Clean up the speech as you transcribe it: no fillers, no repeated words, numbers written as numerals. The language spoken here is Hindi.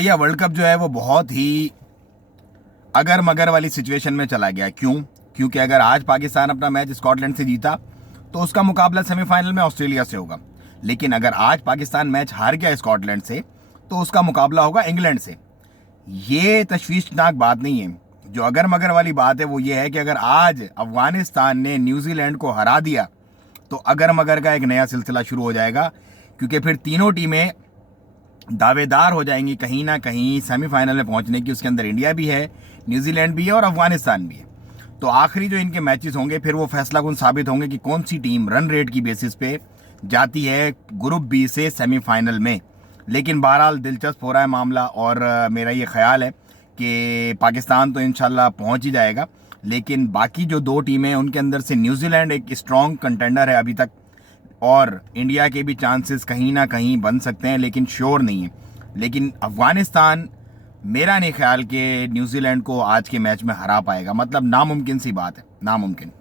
भैया वर्ल्ड कप जो है वो बहुत ही अगर मगर वाली सिचुएशन में चला गया। क्यों? क्योंकि अगर आज पाकिस्तान अपना मैच स्कॉटलैंड से जीता तो उसका मुकाबला सेमीफाइनल में ऑस्ट्रेलिया से होगा। लेकिन अगर आज पाकिस्तान मैच हार गया स्कॉटलैंड से तो उसका मुकाबला होगा इंग्लैंड से। ये तशवीशनाक बात नहीं है। जो अगर मगर वाली बात है वो ये है कि अगर आज अफगानिस्तान ने न्यूजीलैंड को हरा दिया तो अगर मगर का एक नया सिलसिला शुरू हो जाएगा, क्योंकि फिर तीनों टीमें दावेदार हो जाएंगी कहीं ना कहीं सेमीफाइनल में पहुंचने की। उसके अंदर इंडिया भी है, न्यूजीलैंड भी है और अफगानिस्तान भी है। तो आखिरी जो इनके मैचेस होंगे फिर वो फैसला कुन साबित होंगे कि कौन सी टीम रन रेट की बेसिस पे जाती है ग्रुप बी से सेमीफाइनल में। लेकिन बहरहाल दिलचस्प हो रहा है मामला और मेरा ये ख्याल है कि पाकिस्तान तो इंशाल्लाह पहुंच ही जाएगा। लेकिन बाकी जो दो टीमें हैं उनके अंदर से न्यूजीलैंड एक स्ट्रॉन्ग कंटेंडर है अभी तक, और इंडिया के भी चांसेस कहीं ना कहीं बन सकते हैं लेकिन श्योर नहीं है। लेकिन अफगानिस्तान मेरा नहीं ख्याल कि न्यूजीलैंड को आज के मैच में हरा पाएगा। मतलब नामुमकिन सी बात है, नामुमकिन।